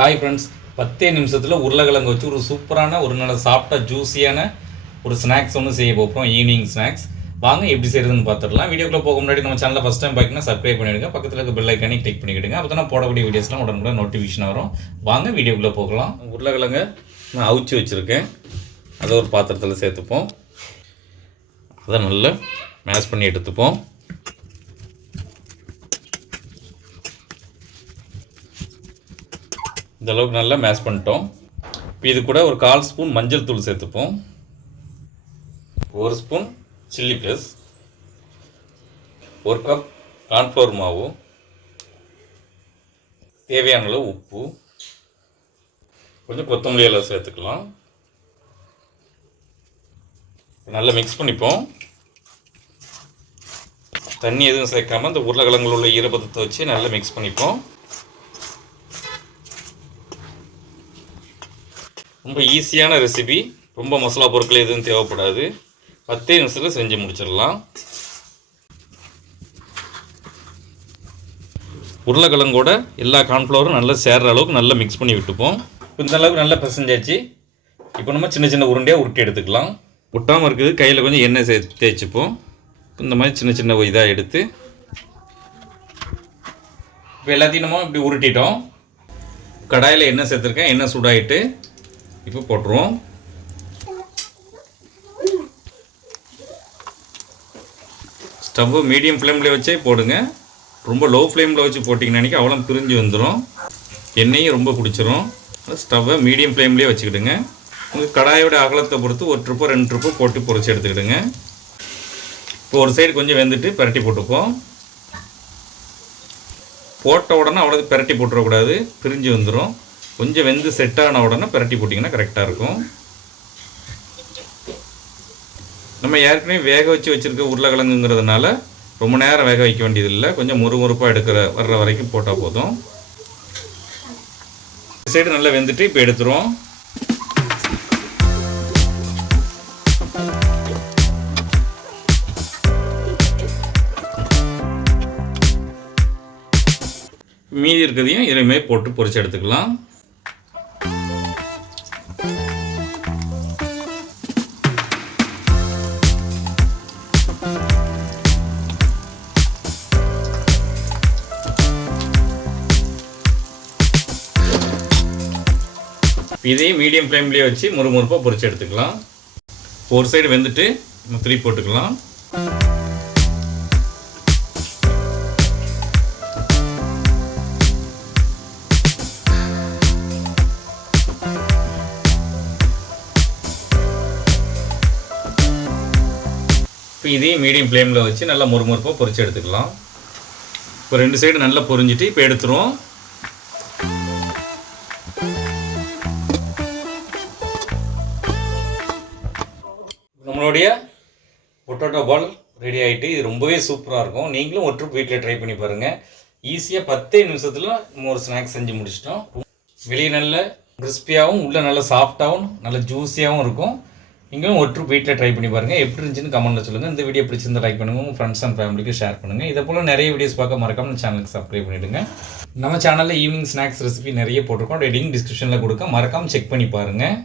Hi friends, 10 நிமிஷத்தில் உருளைக்கிழங்கு வச்சு ஒரு சூப்பரான ஒரு நல்ல சாஃப்டாக ஜூஸியான ஒரு ஸ்நாக்ஸ் ஒன்று செய்ய போகிறோம். ஈவினிங் ஸ்நாக்ஸ் வாங்க எப்படி செய்கிறதுன்னு பார்த்துடலாம். வீடியோக்குள்ளே போக முன்னாடி நம்ம சேனலில் ஃபஸ்ட் டைம் பார்த்திங்கன்னா சப்ஸ்கிரைப் பண்ணிவிடுங்க. பக்கத்தில் இருக்க பெல் ஐக்கானே கிளிக் பண்ணிக்கிடுங்க. அப்போ தான் போடக்கூடிய வீடியோஸ்லாம் உடனுக்குடன் நோட்டிஃபிகேஷன் வரும். வாங்க வீடியோக்குள்ளே போகலாம். உருளைக்கிழங்கு நான் அவிச்சு வச்சுருக்கேன். அதை ஒரு பாத்திரத்தில் சேர்த்துப்போம். அதை நல்லா மேஷ் பண்ணி எடுத்துப்போம். இந்த அளவுக்கு நல்லா மேஷ் பண்ணிட்டோம். இப்போ இது கூட ஒரு 1/4 ஸ்பூன் மஞ்சள் தூள் சேர்த்துப்போம். 1 spoon chilli flakes, 1 cup cornflour மாவு, தேவையான அளவு உப்பு, கொஞ்சம் கொத்தமல்லி எல்லாம் சேர்த்துக்கலாம். நல்லா மிக்ஸ் பண்ணிப்போம். தண்ணி எதுவும் சேர்க்காமல் இந்த உருளைக்கிழங்குல உள்ள ஈரப்பதத்தை வச்சு நல்லா மிக்ஸ் பண்ணிப்போம். ரொம்ப ஈஸியான ரெசிபி, ரொம்ப மசாலா பொருட்கள் எதுவும் தேவைப்படாது. 10 நிமிஷத்தில் செஞ்சு முடிச்சிடலாம். உருளைக்கிழங்கோட எல்லா கார்ன்ஃப்ளவரும் நல்லா சேர்கிற அளவுக்கு நல்லா மிக்ஸ் பண்ணி விட்டுப்போம். இந்த அளவுக்கு நல்லா பிசைஞ்சாச்சு. இப்போ நம்ம சின்ன சின்ன உருண்டையாக உருட்டி எடுத்துக்கலாம். ஒட்டாமல் இருக்குது கையில் கொஞ்சம் எண்ணெய் தேய்ச்சிப்போம். இந்த மாதிரி சின்ன சின்ன இதாக எடுத்து இப்போ எல்லாத்தையும் நம்ம இப்படி உருட்டிட்டோம். கடாயில் எண்ணெய் சேர்த்துருக்கேன். எண்ணெய் சூடாகிட்டு இப்போ போட்டுருவோம். ஸ்டவ்வை மீடியம் ஃப்ளேமில் வச்சே போடுங்க. ரொம்ப லோ ஃப்ளேமில் வச்சு போட்டிங்கன்னா அவ்வளோ பிரிஞ்சு வந்துடும். எண்ணெயும் ரொம்ப பிடிச்சிரும். ஸ்டவ்வை மீடியம் ஃப்ளேம்லேயே வச்சுக்கிடுங்க. உங்கள் கடாயோட அகலத்தை பொறுத்து 1 ட்ரிப்போ 2 ட்ரிப்போ போட்டு பொரிச்சு எடுத்துக்கிடுங்க. இப்போ ஒரு சைடு கொஞ்சம் வெந்துட்டு பரட்டி போட்டுப்போம். போட்ட உடனே அவ்வளோ பரட்டி போட்டுறக்கூடாது, பிரிஞ்சு வந்துடும். கொஞ்சம் வெந்து செட் ஆன உடனே பரட்டி போட்டிங்கன்னா கரெக்டாக இருக்கும். நம்ம ஏற்கனவே வேக வச்சுருக்க உருளைக்கிழங்குங்கிறதுனால ரொம்ப நேரம் வேக வைக்க வேண்டியதில்லை. கொஞ்சம் முறுமுறுப்பாக வர்ற வரைக்கும் போட்டால் போதும். சைடு நல்லா வெந்துட்டு இப்போ எடுத்துருவோம். மீதி இருக்கிறதையும் இதையுமே போட்டு பொரிச்சு எடுத்துக்கலாம். இதையும் மீடியம் ஃப்ளேம்லேயே வச்சு முறுமுறுப்பாக பொரிச்சு எடுத்துக்கலாம். ஒரு சைடு வெந்துட்டு நம்ம திருப்பி போட்டுக்கலாம். இப்போ இதையும் மீடியம் ஃப்ளேமில் வச்சு நல்லா முறுமுறுப்பாக பொரிச்சு எடுத்துக்கலாம். இப்போ 2 சைடு நல்லா பொரிஞ்சிட்டு இப்போ எடுத்துருவோம். நம்மளுடைய பொட்டேட்டோ பால் ரெடி ஆகிட்டு. இது ரொம்பவே சூப்பராக இருக்கும். நீங்களும் ஒரு ட்ரிப் வீட்டில் ட்ரை பண்ணி பாருங்கள். ஈஸியாக 10 நிமிஷத்தில் நம்ம ஒரு ஸ்நாக்ஸ் செஞ்சு முடிச்சிட்டோம். வெளியே நல்ல கிறிஸ்பியாகவும் உள்ள நல்ல சாஃப்டாகவும் நல்ல ஜூஸியாகவும் இருக்கும். நீங்களும் ஒரு ட்ரிப் வீட்டில் ட்ரை பண்ணி பாருங்கள். எப்படி இருந்துச்சுன்னு கமெண்ட்டில் சொல்லுங்கள். இந்த வீடியோ பிடிச்சிருந்தா லைக் பண்ணுங்கள். உங்கள் ஃப்ரெண்ட்ஸ் அண்ட் ஃபேமிலிக்கு ஷேர் பண்ணுங்கள். இதை போல் நிறைய வீடியோஸ் பார்க்க மறக்காம சேனலுக்கு சப்ஸ்கிரைப் பண்ணிவிடுங்க. நம்ம சேனலில் ஈவினிங் ஸ்நாக்ஸ் ரெசிபி நிறைய போட்டிருக்கோம். லிங்க் டிஸ்கிரிப்ஷனில் கொடுக்க மறக்காமல் செக் பண்ணி பாருங்கள்.